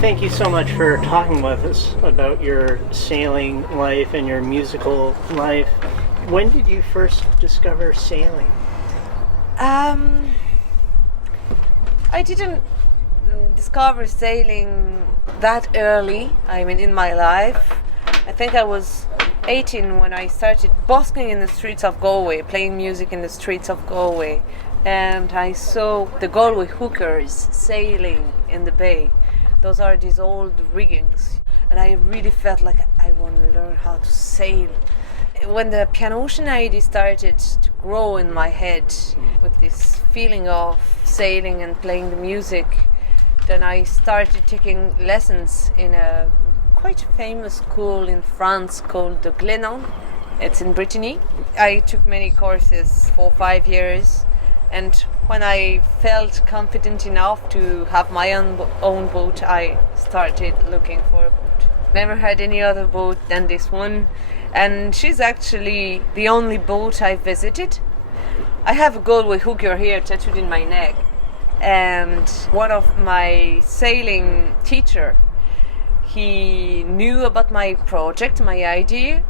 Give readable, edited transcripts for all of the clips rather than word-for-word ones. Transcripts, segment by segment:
Thank you so much for talking with us about your sailing life and your musical life. When did you first discover sailing? I didn't discover sailing that early, in my life. I think I was 18 when I started busking in the streets of Galway, playing music in the streets of Galway. And I saw the Galway hookers sailing in the bay. Those are these old riggings. And I really felt like I want to learn how to sail. When the Pianocean idea started to grow in my head with this feeling of sailing and playing the music, then I started taking lessons in a quite famous school in France called the Glennon. It's in Brittany. I took many courses for 5 years. And when I felt confident enough to have my own boat, I started looking for a boat. Never had any other boat than this one, and she's actually the only boat I visited. I have a Galway hooker here tattooed in my neck, and one of my sailing teacher, he knew about my project, my idea,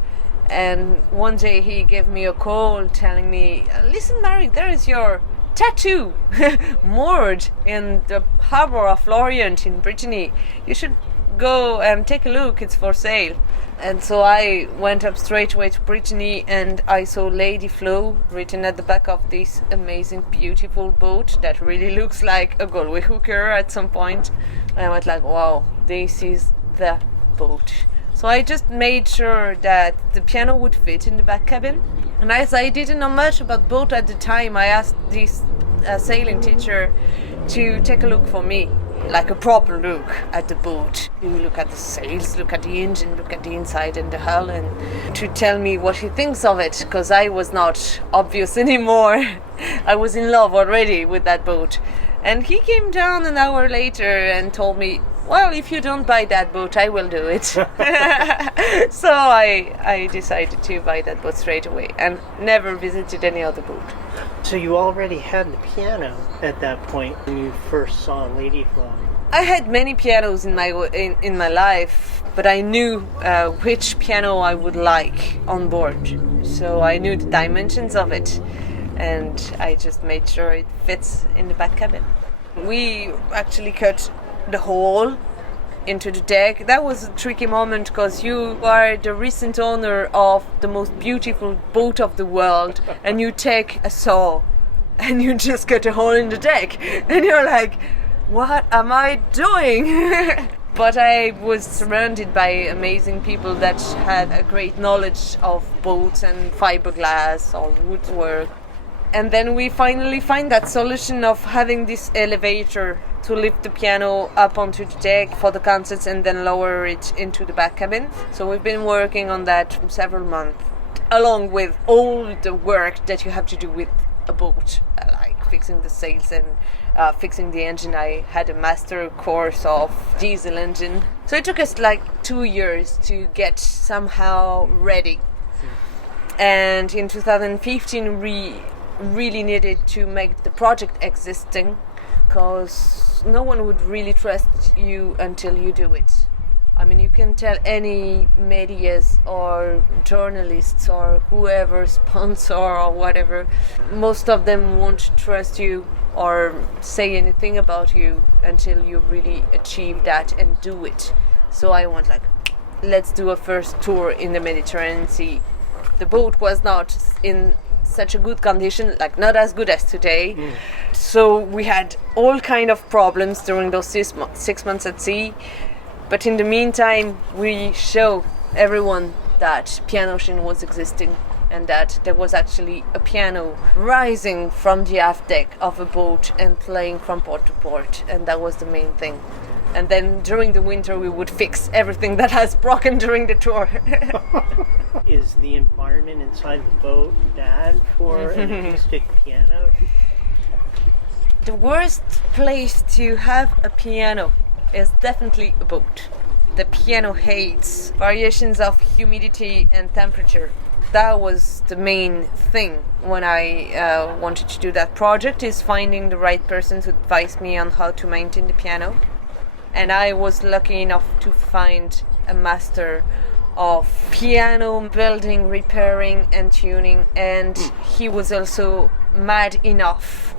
and one day he gave me a call telling me, "Listen, Marieke, there is your tattoo moored in the harbour of Lorient in Brittany. You should go and take a look, it's for sale." And so I went up straight away to Brittany and I saw Lady Flo written at the back of this amazing, beautiful boat that really looks like a Galway hooker at some point. And I went like, wow, this is the boat. So I just made sure that the piano would fit in the back cabin. And as I didn't know much about boat at the time, I asked this sailing teacher to take a look for me, like a proper look at the boat. You look at the sails, look at the engine, look at the inside and the hull, and to tell me what he thinks of it, because I was not obvious anymore. I was in love already with that boat. And he came down an hour later and told me, "Well, if you don't buy that boat, I will do it." So I decided to buy that boat straight away and never visited any other boat. So you already had the piano at that point when you first saw Lady Flo? I had many pianos in my life, but I knew which piano I would like on board. So I knew the dimensions of it, and I just made sure it fits in the back cabin. We actually cut the hole into the deck. That was a tricky moment because you are the recent owner of the most beautiful boat of the world and you take a saw and you just cut a hole in the deck and you're like, what am I doing? But I was surrounded by amazing people that had a great knowledge of boats and fiberglass or woodwork. And then we finally find that solution of having this elevator to lift the piano up onto the deck for the concerts and then lower it into the back cabin. So we've been working on that for several months, along with all the work that you have to do with a boat, like fixing the sails and fixing the engine. I had a master course of diesel engine. So it took us like 2 years to get somehow ready. And in 2015 we really needed to make the project existing, because no one would really trust you until you do it. I mean, you can tell any medias or journalists or whoever, sponsor or whatever, most of them won't trust you or say anything about you until you really achieve that and do it. So I went like, let's do a first tour in the Mediterranean Sea. The boat was not in such a good condition, like not as good as today. So we had all kind of problems during those 6 months at sea. But in the meantime, we show everyone that Pianocean was existing and that there was actually a piano rising from the aft deck of a boat and playing from port to port, and that was the main thing. And then during the winter we would fix everything that has broken during the tour. Is the environment inside the boat bad for an acoustic piano? The worst place to have a piano is definitely a boat. The piano hates variations of humidity and temperature. That was the main thing when I wanted to do that project, is finding the right person to advise me on how to maintain the piano. And I was lucky enough to find a master of piano building, repairing and tuning, and he was also mad enough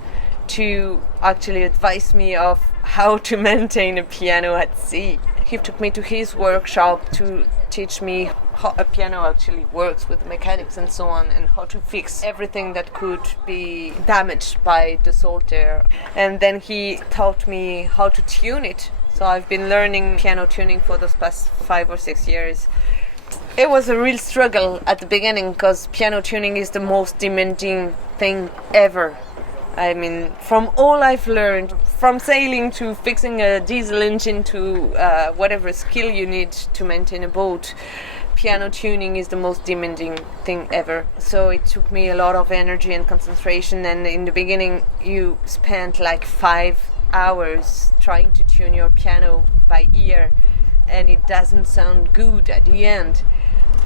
to actually advise me of how to maintain a piano at sea. He took me to his workshop to teach me how a piano actually works with the mechanics and so on, and how to fix everything that could be damaged by the salt air. And then he taught me how to tune it. So I've been learning piano tuning for those past 5 or 6 years. It was a real struggle at the beginning because piano tuning is the most demanding thing ever. I mean, from all I've learned, from sailing to fixing a diesel engine to whatever skill you need to maintain a boat, piano tuning is the most demanding thing ever. So it took me a lot of energy and concentration, and in the beginning you spent like 5 hours trying to tune your piano by ear, and it doesn't sound good at the end.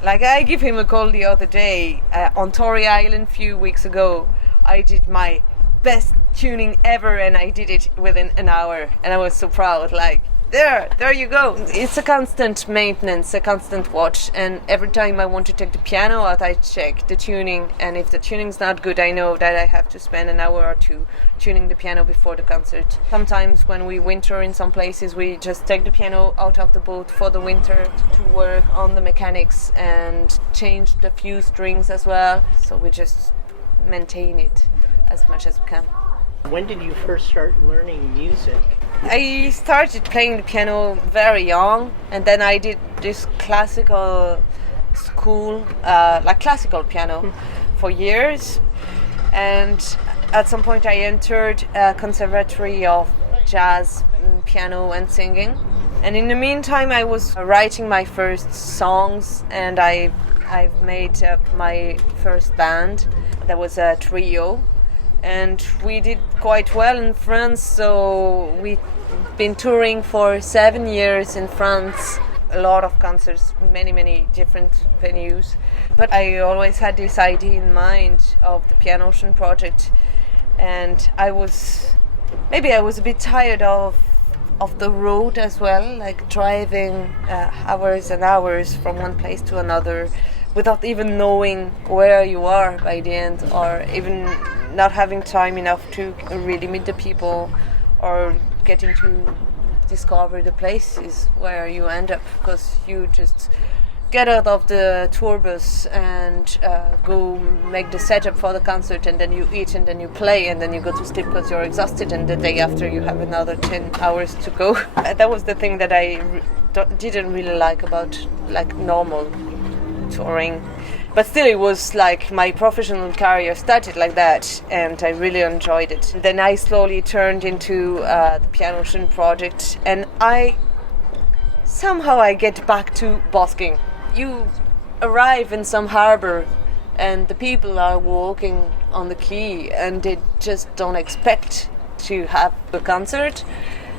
Like, I give him a call the other day on Tory Island a few weeks ago. I did my best tuning ever, and I did it within an hour, and I was so proud. Like, there you go. It's a constant maintenance, a constant watch, and every time I want to take the piano out, I check the tuning, and if the tuning's not good, I know that I have to spend an hour or two tuning the piano before the concert. Sometimes when we winter in some places, we just take the piano out of the boat for the winter to work on the mechanics and change the few strings as well, so we just maintain it as much as we can. When did you first start learning music? I started playing the piano very young, and then I did this classical school, like classical piano, for years. And at some point I entered a conservatory of jazz, piano and singing. And in the meantime I was writing my first songs, and I've made up my first band. That was a trio. And we did quite well in France, so we've been touring for 7 years in France. A lot of concerts, many different venues. But I always had this idea in mind of the Pianocean Project, and I was a bit tired of the road as well, like driving hours and hours from one place to another without even knowing where you are by the end, or even not having time enough to really meet the people or getting to discover the places where you end up, because you just get out of the tour bus and go make the setup for the concert, and then you eat, and then you play, and then you go to sleep because you're exhausted, and the day after you have another 10 hours to go. That was the thing that I didn't really like about like normal touring. But still, it was like my professional career started like that, and I really enjoyed it. Then I slowly turned into the Pianocean Project, and somehow I get back to busking. You arrive in some harbour, and the people are walking on the quay, and they just don't expect to have a concert.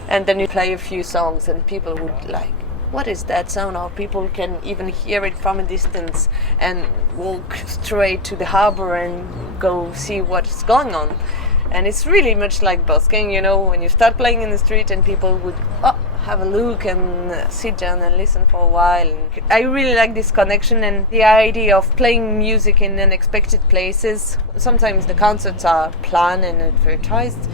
And then you play a few songs, and people would like, what is that sound? Or people can even hear it from a distance and walk straight to the harbour and go see what's going on. And it's really much like busking, you know, when you start playing in the street and people would have a look and sit down and listen for a while. And I really like this connection and the idea of playing music in unexpected places. Sometimes the concerts are planned and advertised,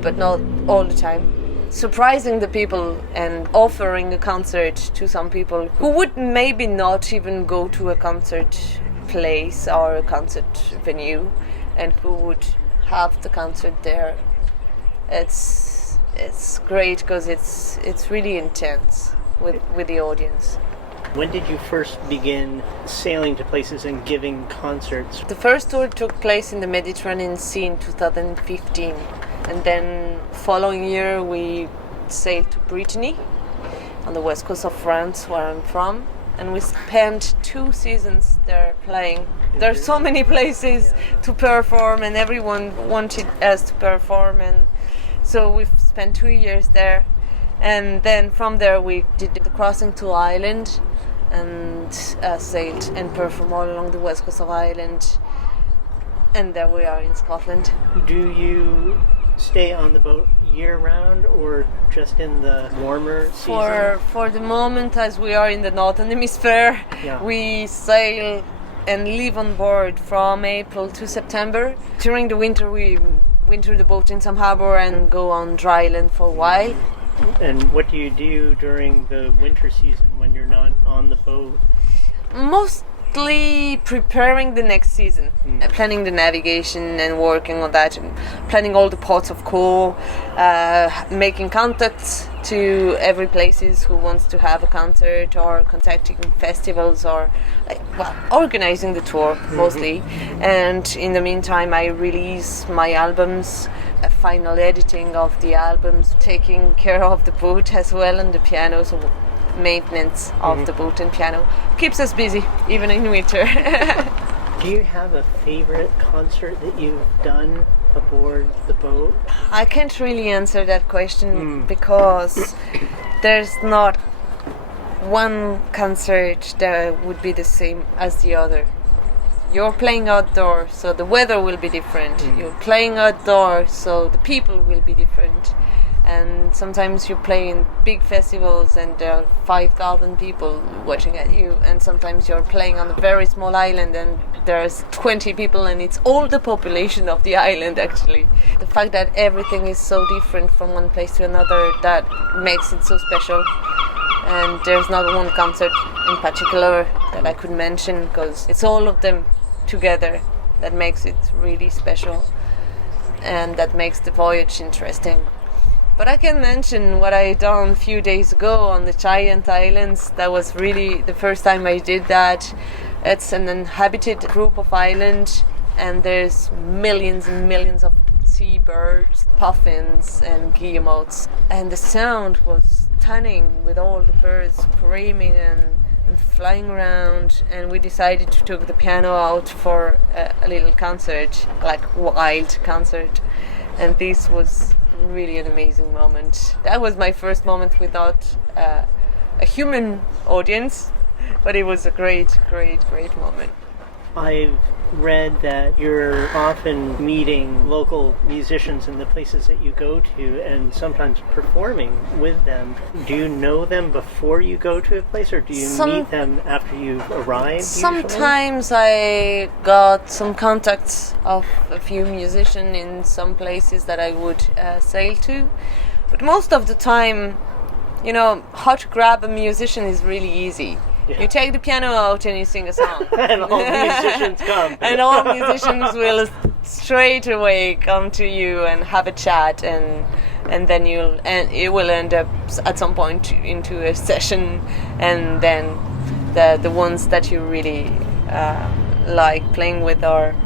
but not all the time. Surprising the people and offering a concert to some people who would maybe not even go to a concert place or a concert venue, and who would have the concert there. It's great because it's really intense with the audience. When did you first begin sailing to places and giving concerts? The first tour took place in the Mediterranean Sea in 2015. And then following year we sailed to Brittany on the west coast of France, where I'm from, and we spent 2 seasons there playing. There are so many places to perform, and everyone wanted us to perform, and so we've spent 2 years there. And then from there we did the crossing to Ireland and sailed and performed all along the west coast of Ireland. And there we are in Scotland. Do you stay on the boat year round or just in the warmer season? For the moment, as we are in the northern hemisphere, Yeah. we sail and live on board from April to September. During the winter, we winter the boat in some harbour and go on dry land for a while. And what do you do during the winter season when you're not on the boat? Mostly preparing the next season, planning the navigation and working on that, and planning all the ports of call, making contacts to every places who wants to have a concert, or contacting festivals, or organizing the tour mostly. And in the meantime, I release my albums, a final editing of the albums, taking care of the boat as well and the piano, so maintenance of the boat and piano keeps us busy even in winter. Do you have a favorite concert that you've done aboard the boat? I can't really answer that question because there's not one concert that would be the same as the other. You're playing outdoors, so the weather will be different. You're playing outdoors, so the people will be different. And sometimes you play in big festivals and there are 5,000 people watching at you, and sometimes you're playing on a very small island and there's 20 people and it's all the population of the island actually. The fact that everything is so different from one place to another, that makes it so special. And there's not one concert in particular that I could mention, because it's all of them together that makes it really special and that makes the voyage interesting. But I can mention what I done a few days ago on the Giant Islands. That was really the first time I did that. It's an inhabited group of islands, and there's millions and millions of seabirds, puffins and guillemots. And the sound was stunning, with all the birds screaming and flying around. And we decided to take the piano out for a little concert, like wild concert. And this was really an amazing moment. That was my first moment without a human audience, but it was a great moment. I've read that you're often meeting local musicians in the places that you go to and sometimes performing with them. Do you know them before you go to a place, or do you meet them after you've arrived? Sometimes I got some contacts of a few musicians in some places that I would sail to, but most of the time, how to grab a musician is really easy. Yeah. You take the piano out and you sing a song. And all musicians come. And all musicians will straight away come to you and have a chat, and then it will end up at some point into a session, and then the ones that you really like playing with, or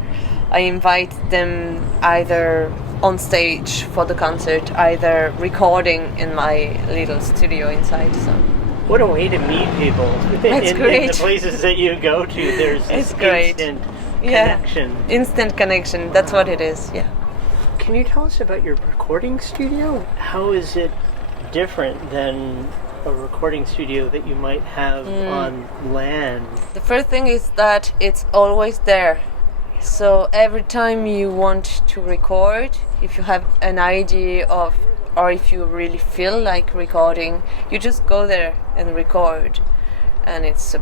I invite them either on stage for the concert, either recording in my little studio inside. So. What a way to meet people. That's great. In the places that you go to, there's this instant connection. Instant connection, that's what it is, yeah. Can you tell us about your recording studio? How is it different than a recording studio that you might have on land? The first thing is that it's always there. So every time you want to record, if you have an idea of, or if you really feel like recording, you just go there and record. And it's a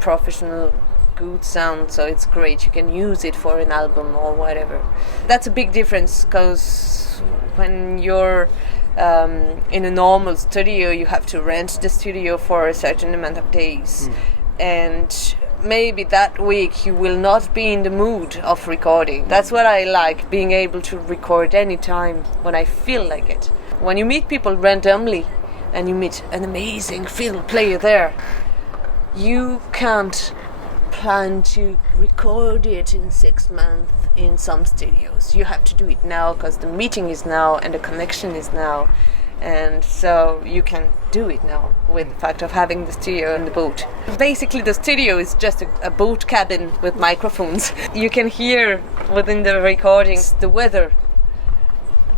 professional, good sound, so it's great. You can use it for an album or whatever. That's a big difference, because when you're in a normal studio, you have to rent the studio for a certain amount of days. And maybe that week you will not be in the mood of recording. That's what I like, being able to record anytime when I feel like it. When you meet people randomly and you meet an amazing fiddle player there, you can't plan to record it in 6 months in some studios. You have to do it now, because the meeting is now and the connection is now. And so you can do it now with the fact of having the studio and the boat. Basically the studio is just a boat cabin with microphones. You can hear within the recordings the weather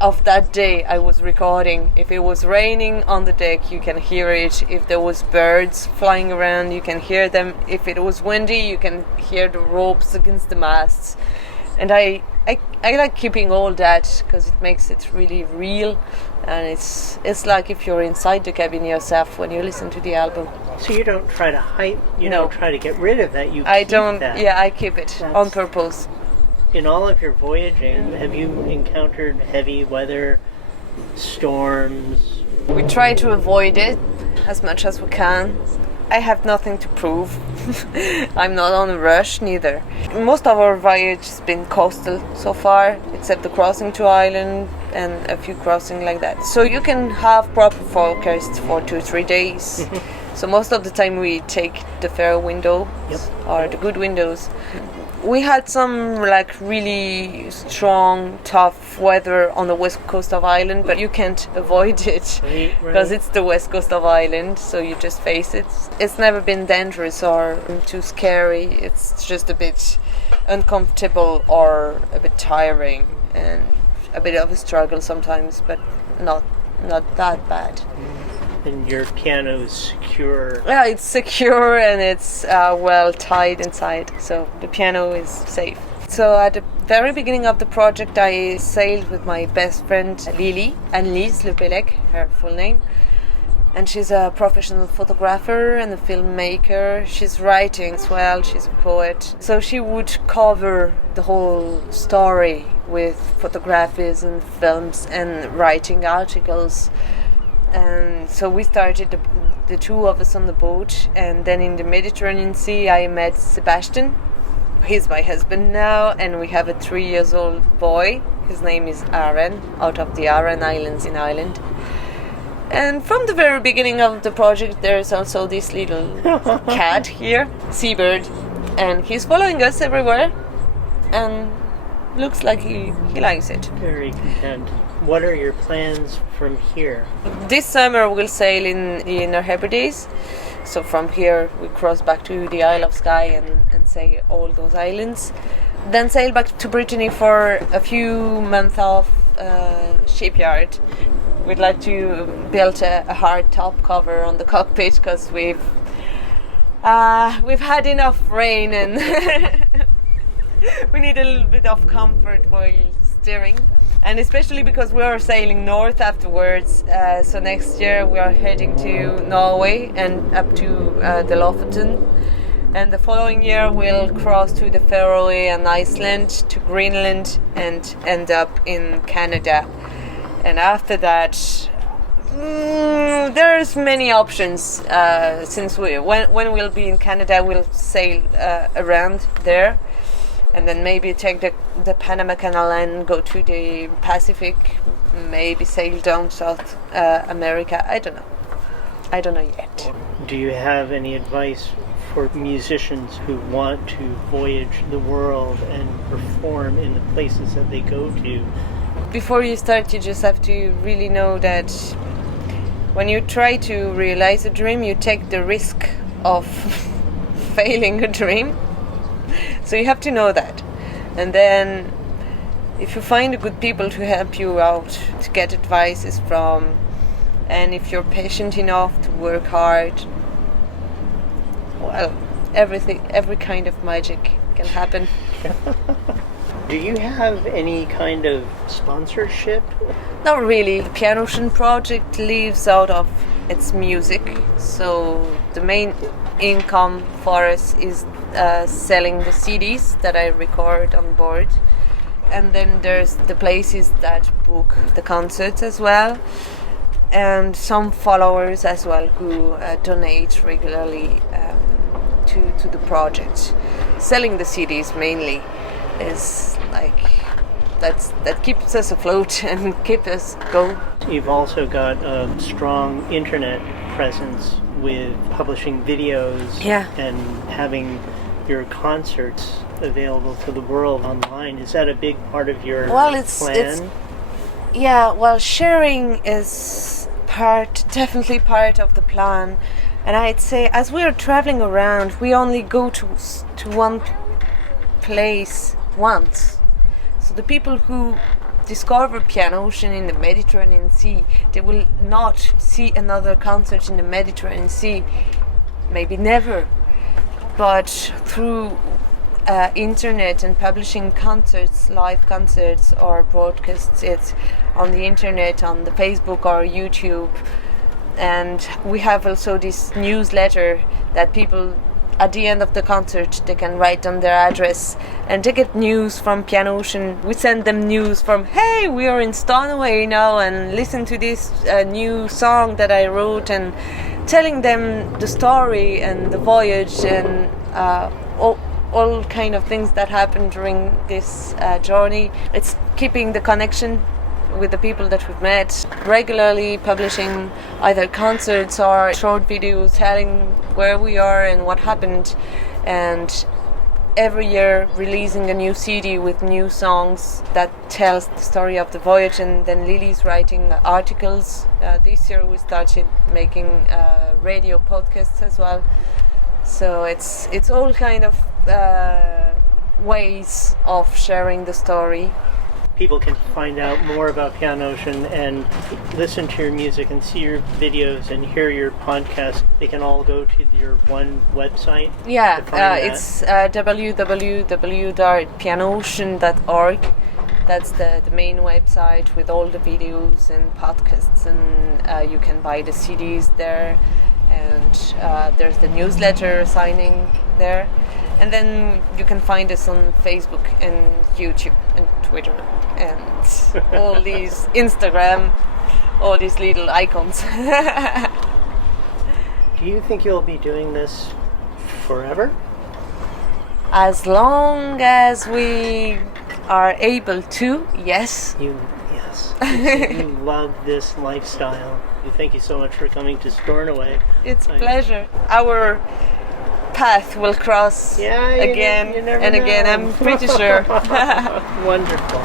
of that day I was recording. If it was raining on the deck, you can hear it. If there was birds flying around, you can hear them. If it was windy, you can hear the ropes against the masts. And I like keeping all that because it makes it really real, and it's like if you're inside the cabin yourself when you listen to the album. So you don't try to hide, No. don't try to get rid of that, you I keep don't. that. Yeah, I keep it That's- on purpose. In all of your voyaging, have you encountered heavy weather, storms? We try to avoid it as much as we can. I have nothing to prove. I'm not on a rush neither. Most of our voyage has been coastal so far, except the crossing to Ireland and a few crossing like that. So you can have proper forecasts for 2-3 days. So most of the time we take the fair window or the good windows. We had some like really strong, tough weather on the west coast of Ireland, but you can't avoid it because it's the west coast of Ireland, so you just face it. It's never been dangerous or too scary. It's just a bit uncomfortable or a bit tiring and a bit of a struggle sometimes, but not that bad. And your piano's secure. Yeah, it's secure and it's well tied inside, so the piano is safe. So at the very beginning of the project, I sailed with my best friend Lily, Annelise Lepelec, her full name. And she's a professional photographer and a filmmaker. She's writing as well, she's a poet. So she would cover the whole story with photographies and films and writing articles. And so we started the two of us on the boat, and then in the Mediterranean Sea I met Sebastian. He's my husband now, and we have a 3-year-old boy. His name is Aaron, out of the Aran Islands in Ireland. And from the very beginning of the project there's also this little cat here, Seabird, and he's following us everywhere and looks like he likes it. Very content. What are your plans from here? This summer we'll sail in the Inner Hebrides. So from here we cross back to the Isle of Skye and sail all those islands. Then sail back to Brittany for a few months of shipyard. We'd like to build a hard top cover on the cockpit because we've had enough rain and we need a little bit of comfort while steering. And especially because we are sailing north afterwards, so next year we are heading to Norway and up to the Lofoten, and the following year we'll cross to the Faroe and Iceland, to Greenland, and end up in Canada. And after that, there's many options. Since when we'll be in Canada, we'll sail around there. And then maybe take the Panama Canal and go to the Pacific, maybe sail down South America. I don't know yet. Do you have any advice for musicians who want to voyage the world and perform in the places that they go to? Before you start, you just have to really know that when you try to realize a dream, you take the risk of failing a dream. So you have to know that. And then if you find good people to help you out, to get advices from, and if you're patient enough to work hard, well, every kind of magic can happen. Do you have any kind of sponsorship? Not really. The Pianocean Project lives out of its music, so the main income for us is selling the CDs that I record on board. And then there's the places that book the concerts as well, and some followers as well who donate regularly to the project. Selling the CDs mainly is like that keeps us afloat and keeps us going. You've also got a strong internet presence with publishing videos and having your concerts available to the world online. Is that a big part of your plan? Sharing is definitely part of the plan. And I'd say as we are traveling around, we only go to one place once. So the people who discover Pianocean in the Mediterranean Sea, they will not see another concert in the Mediterranean Sea, maybe never. But through internet and publishing concerts, live concerts, or broadcasts it on the internet, on the Facebook or YouTube. And we have also this newsletter that people, at the end of the concert, they can write on their address and they get news from Pianocean. We send them news from, hey, we are in Stornoway now and listen to this new song that I wrote, and telling them the story and the voyage and all kind of things that happened during this journey. It's keeping the connection with the people that we've met, regularly publishing either concerts or short videos telling where we are and what happened, and every year releasing a new CD with new songs that tells the story of the voyage. And then Lily's writing articles. This year we started making radio podcasts as well. So it's all kind of ways of sharing the story. People can find out more about Pianocean and listen to your music and see your videos and hear your podcast. They can all go to your one website. Yeah, it's www.pianocean.org. That's the main website with all the videos and podcasts, and you can buy the CDs there. And there's the newsletter signing there. And then you can find us on Facebook and YouTube and Twitter and all these Instagram, all these little icons. Do you think you'll be doing this forever? As long as we are able to, yes. Yes. You love this lifestyle. Thank you so much for coming to Stornoway. It's a pleasure. Our path will cross again you never and know. again, I'm pretty sure. Wonderful.